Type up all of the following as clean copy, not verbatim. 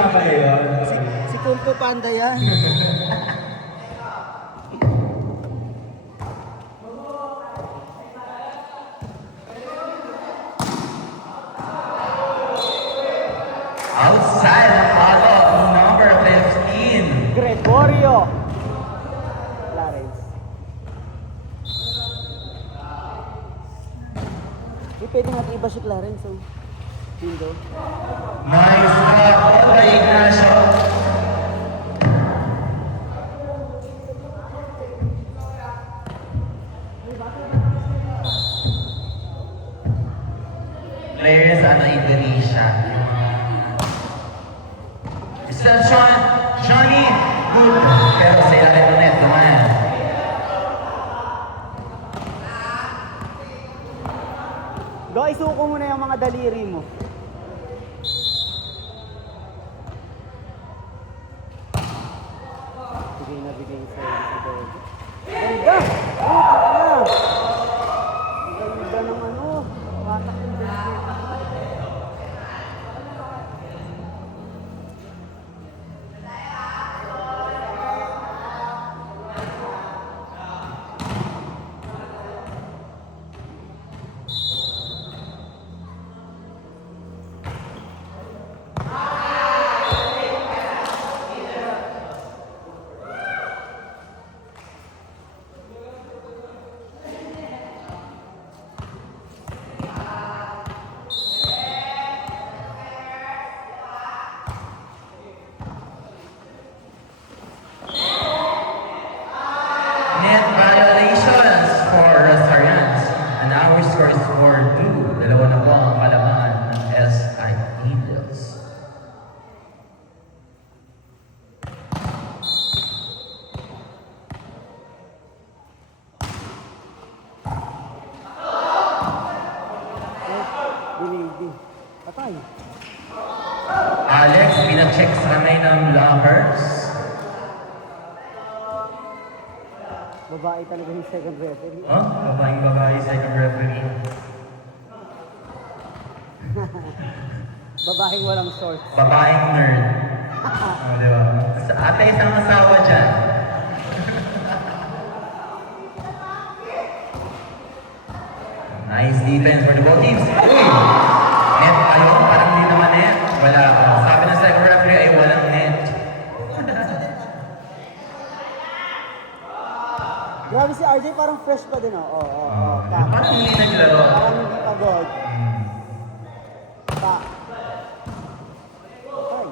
nga pala yun. Si Kung Fu Panda yan. Outside the follow, number 15. Gregorio. Clarence. Hindi pwede natin iba si Clarence. Oh. Window. Nice block by Ignacio. Players, Indonesia. Reception, Johnny, good. Pero sa ilalim ng net naman. Go, isuko mo na yung mga daliri mo. Bigay na bigay sa'yo sa dog. Ganda! Oh, ganda ng ano. Batak yung daliri. Net violations for Restaurants. And our score is 4-2. Dalawa na po ang kalaban ng SI Angels. Dinigdi. Patay. Alex, pinacheck sa kamay ng blockers. Babae talaga yung second referee. Oh, babae, second referee. Babaeng walang short. Babaeng nerd. Oh, di ba? Ate, isang asawa dyan. Nice defense for the both teams. Uy! Net tayo? Parang di naman net. Wala. Sabi ng second referee ay walang net. Grabe si RJ, parang fresh pa din, oh. Tama. Parang hindi naglaro. Parang hindi pagod. Pa. Ay.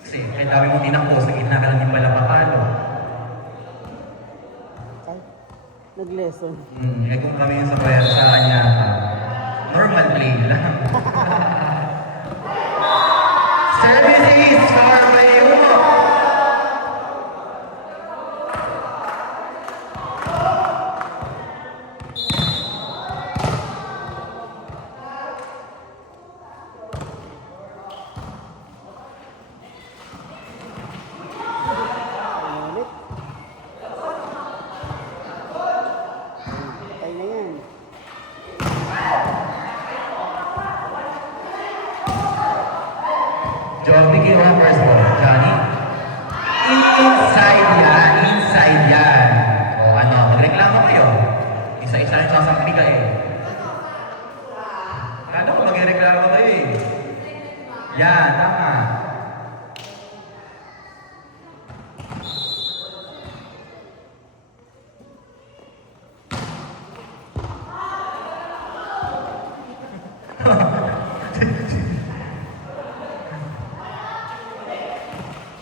Kasi kahit dami mo tinakbo sa gitna ka lang yung pala papalo. Ay. Nag-lesson. Eh kung kami yung sa puwersa kanya, normal play lang. Service is far away. Ulit. Patay na yan. Job ni kinuha first ball. Johnny? Inside yan. O ano, magreklamo kayo. Isa-isa yung sasampi ka eh. Ano ko magreklamo kayo eh. Yan, tama.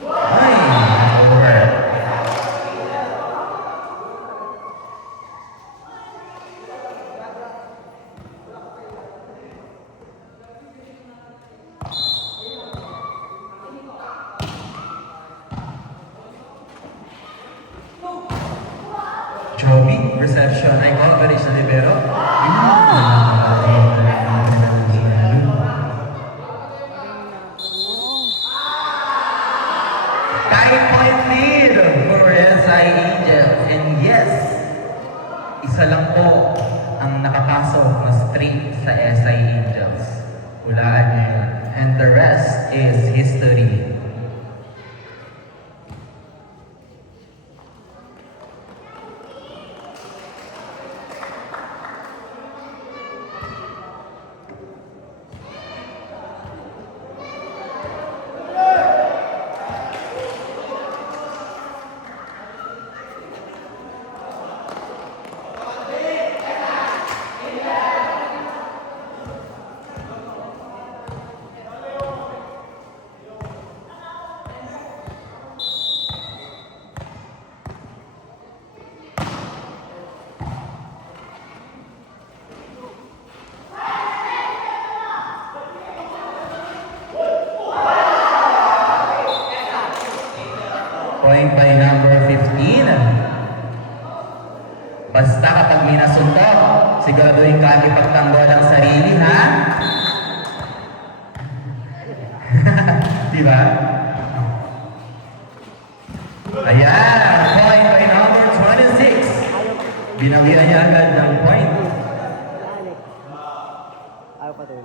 Ay, over. Joby, reception, ay coverage na libero. Point lead for SI Angels. And yes, isa lang po ang nakapasok na straight sa SI Angels. Hulaan niyo yun. And the rest is history. Point by number 15. Basta kapag may nasuntok, siguraduhin kami pagtanggol ang sarili, ha? Diba? Ayan, point by number 26. Binawian niya agad ng point. Alex. Ayaw pa doon.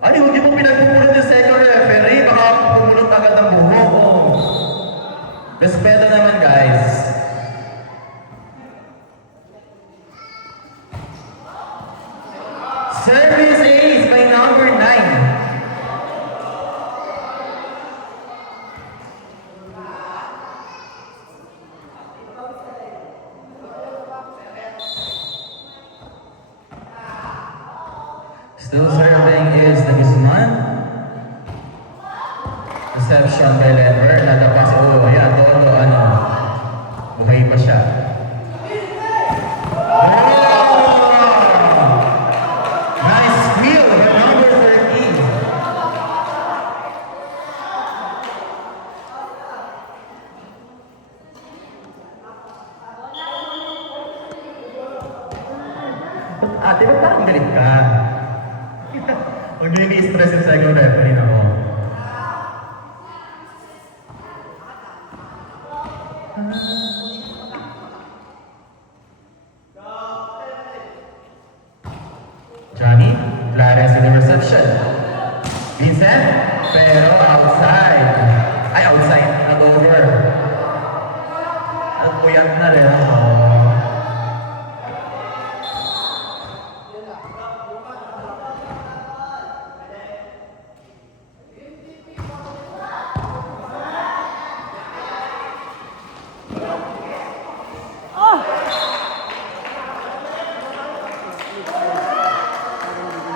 Ay, hindi mo pinagpupulot yung second referee. Baka pumulot agad ang buhok. Oh. Respeto naman, guys. Service ace by number 9. Still serving is the Guzman. Reception by Lenver. Nadapas. Oh, ayan. Todo, ano. Buhay pa siya. Oh! Nice steal by number 13. Ate, ba't parang galit ka? Huwag niyo i-stress yung second referee na ako. Johnny, Clares in the reception. Vincent, pero outside. Ay, outside. Nag-over. Nagpuyat na rin ako.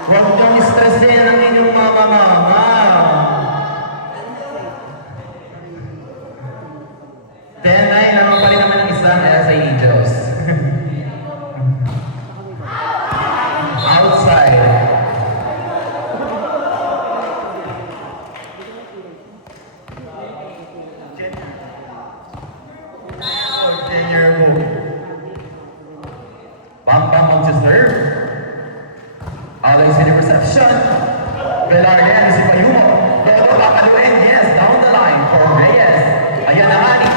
Huwag niyong stressin ang inyong mama-mama. 10-9 naman pa rin naman ang isang SI Angels. Outside. Senior move. Bang-bang mag-serve. Alex in the reception. Velarde, si Payumo. Todo kakaluin, yes, down the line for Reyes. Ayan na nga ni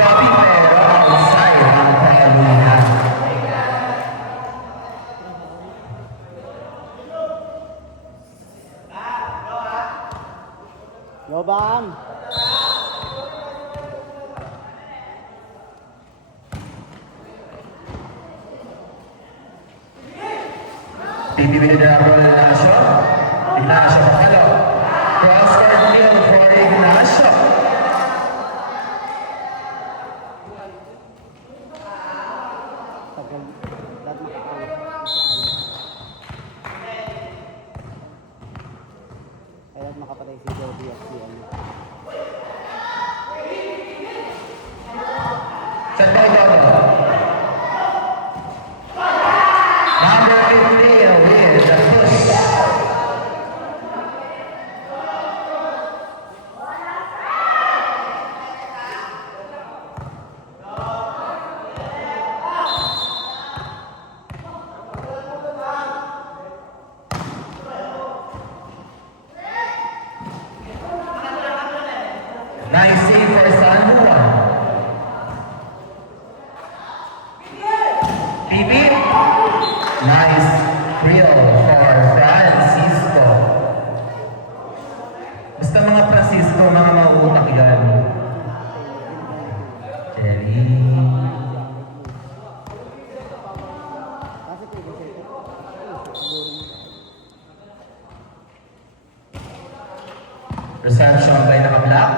Joby, pero outside ang Payalunan. Loban. Bibili na ako ng Ignacio. Ignacio Palo. Cross-court kill for Ignacio. Tagal. Dad makakawin. Kaya makapatay si Joby at si ano. Sa Pagano. Number 15 with the push. Nice save for San Juan. Nice reel for Francisco. Basta mga Francisco, mga mauutak yan. Jerry. Kasi pwede siya ito. Reception by naka-black.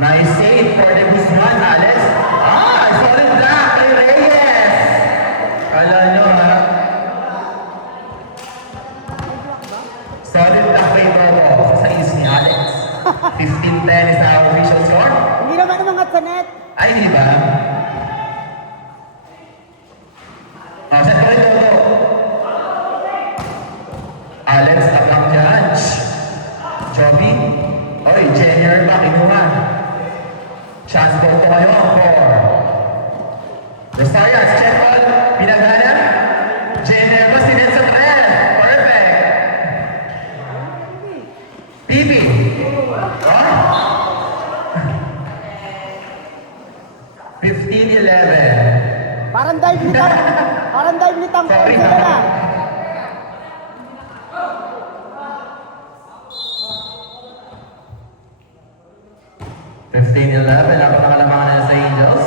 Nice save for the Guzman, Alex. Ah, solid black kay Reyes. Kala nyo ha? Solid black kay Bobo sa is ni Alex. 15-10 is the official score. Hindi naman umangat sa net. Ay, di ba? Oh, set ko rin Bobo. Alex, abang judge. Joby. Oy, Junior ba? Kinuha. Chance po ito kayo for Rosarias, check all. Pinagana. Junior ba? Sinend sa trend. Perfect. Pipi. Oh? 15-11. Parang dive nitang. Parang dive nitang. Sorry, Sila ha? na. Ako nakalamangan na sa Angels.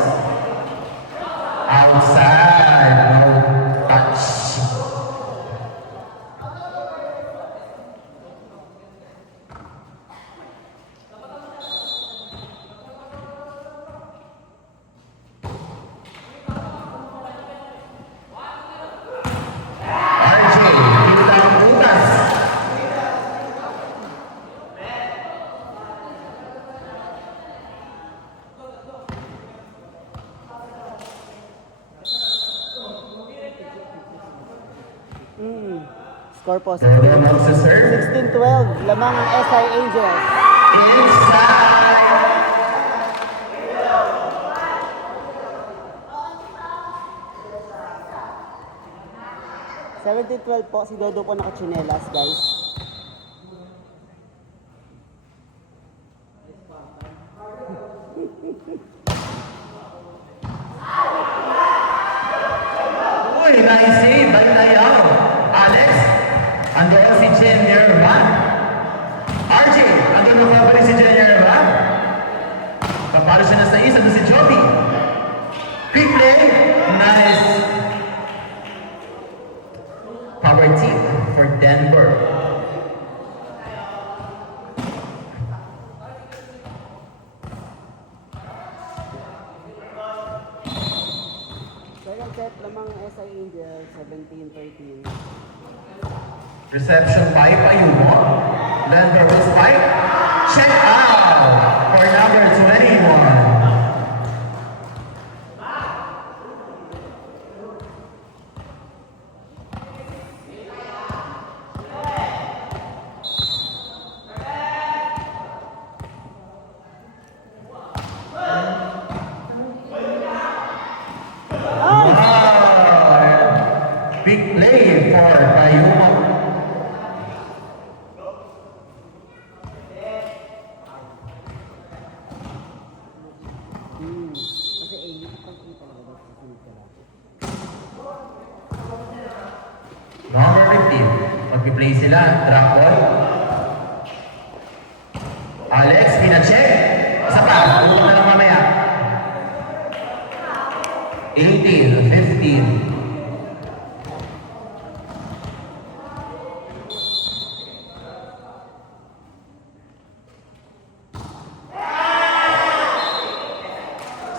Outside. No touch. RJ, Kitang Utas. Score po. Pero magsaserve. 16-12. Lamang ang SI Angels. Inside. $17-12 po. Si Dodo po nakachinelas, guys. Uy, nice save by Tayaw. Alex, andun si Junior Van. RJ, andun na ba si Junior Van? Kapalo siya na sa isa, andun si Joby. Quick play, nice. Power team for Denver. Second set, lamang ang SI Angels. 17-13. Reception by Payumo. Denver will spike. Check out for number 21. Big play for Payumo. Kasi pag kita talaga daw sa sunod ka lang. Number 15. Magpi-play sila. Drop ball. Alex, pina-check. Isa pa. Tulog na lang mamaya. 18-15.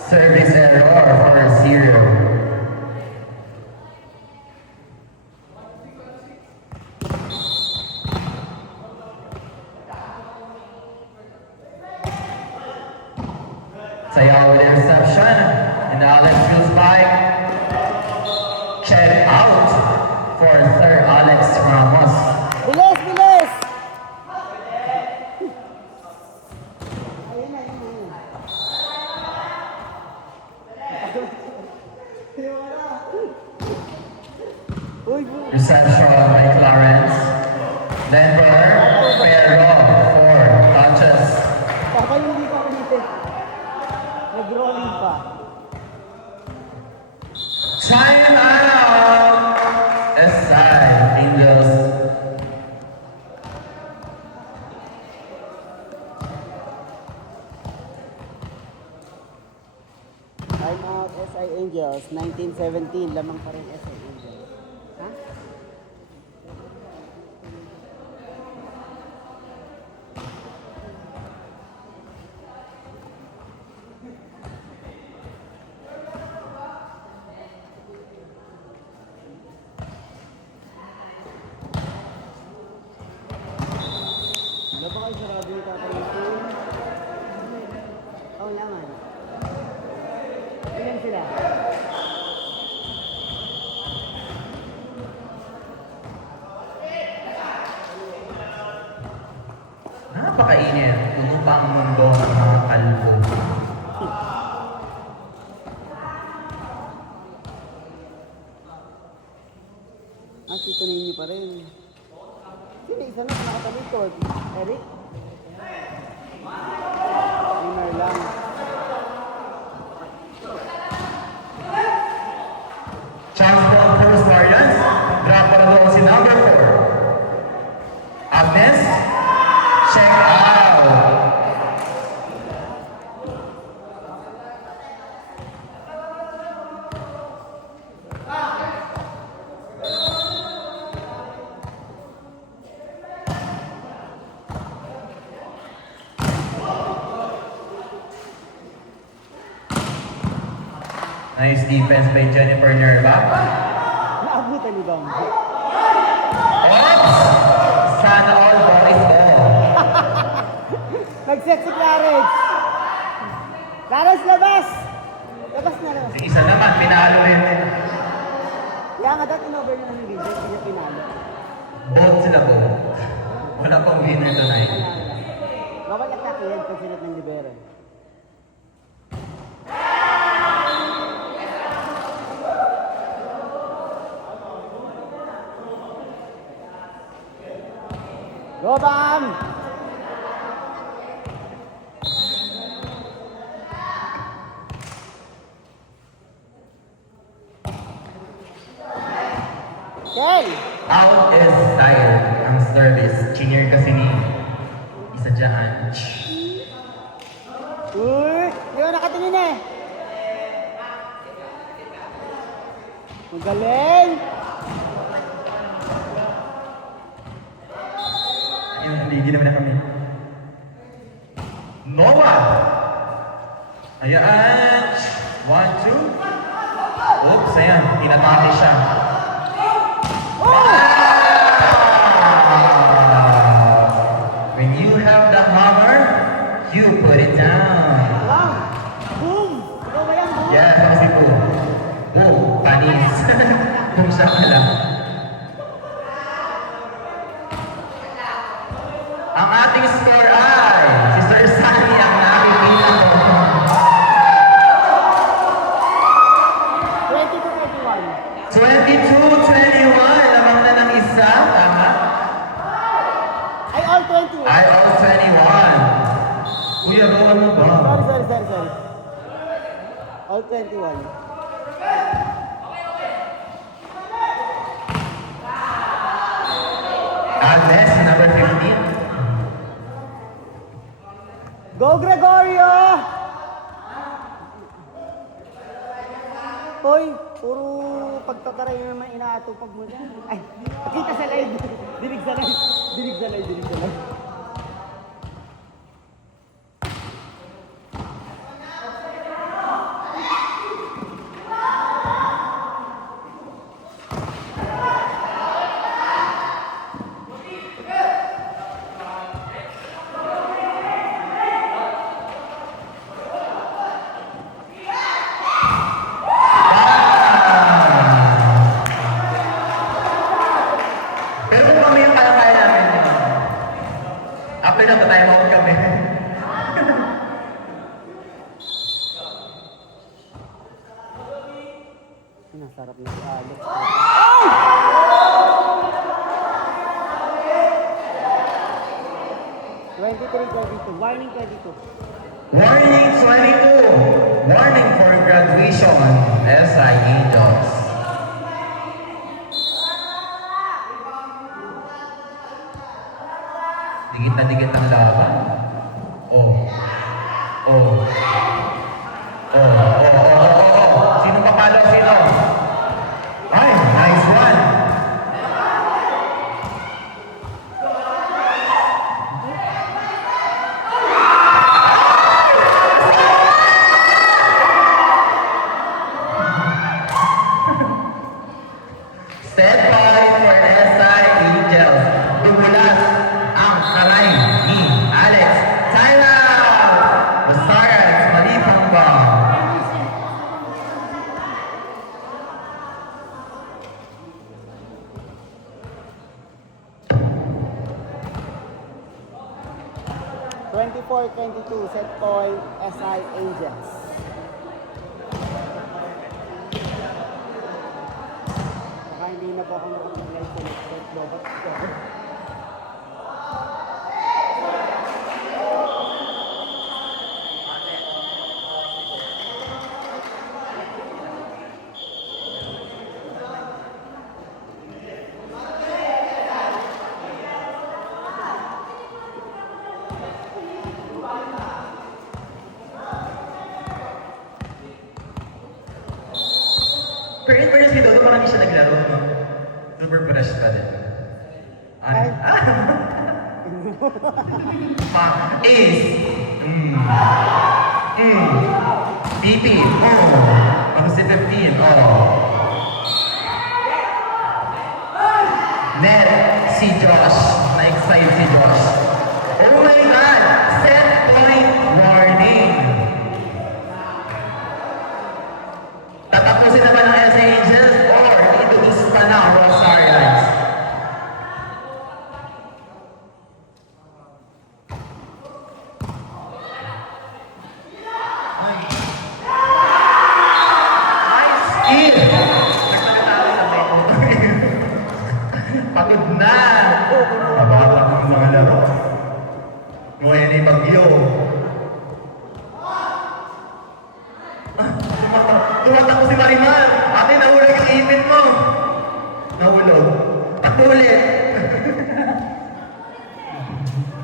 Service error for a zero. Sayaw with the reception, and Alex will spike. Check out for third Alex Ramos. Bilis! Bilis! Ayun na, ayun na. Uy, Reception by Clarence. Denver, pero for touches. baka hindi pa ulitin. Nag-rolling pa. Time out! Angels, 1917, lamang pa rin SI Angels. Ha? Wala ba kayo sarado yung tatalitin? Oo naman. Ilan sila? Napakainit. Puno pa ang mundo ng mga kalbo. Tito ninyo pa rin. Sino isa na nakatalikod? Eric? Winner lang. Chance for first variance. Drop para doon si number 4. Agnes. Check out. Nice defense by Jennifer Nerva. Naabutan ni Bang. Oops! Sana all, Boris all. Nag-set si Clarence. Clarence, labas! Labas na lang. Si isa naman, pinalo rin. Kaya nga dati in-over na ng video, hindi niya pinalo. Both sila po. Wala pang winner tonight. Bawal attack yan pag sinat ng libero. Go, Bam! Okay! Out is style ang service. Junior kasi ni isa dyan. Uy! Di ko nakatingin eh! Magaling! Ayun, hindi naman na kami. Noah! Ayan! 1, 2. Oops, ayan. Tinatake siya. When you have the hammer, you put it down. Wow! Boom! Ikaw ba yan, boom? Yes, kasi po. Boom, panis. Boom siya pala. Ang ating score ay si Sir Sunny ang nakikita ko. 20 to 21. 22-21, lamang na ng isa, tama? Ay, all 20. Ay, all 21. Kuya, gawan mo ba? Sorry. All 21. Agnes, number 15. Go, Gregorio! Hoy, puro pagtataray naman inaatupag mo dyan. Ay, nakita sa live. Dinig sa live. Pero kung mamaya kaya namin. After na time out kami. Nasarap na si Alex. Ay! 23-22. Warning 22. Warning 22. Warning for graduation. SI Angels. Digit na digit ang laban. Oh. Sino pa 24-22, set point, SI Angels. Baka hindi na po ako nakapag-live connected. Lobat ko. Pero in fairness kay Dodo, marami siya naglaro, no? Super fresh pa din. Ay. Ace. BP. Ako si 15. Net. Si Josh. Na-excite si Josh. Oh my God! Set point warning. Tatapusin naman ng LA Angels or introduce pa na Rosarians. Nice skill! Nagpagkatawin na ba ito? Pagod na! Napakapagod ng mga laro. Ngayon ay bagyo. Tumatakbo si Marimar. Ate, nahulog yung ipin mo. Nahulog. Takbo ulit.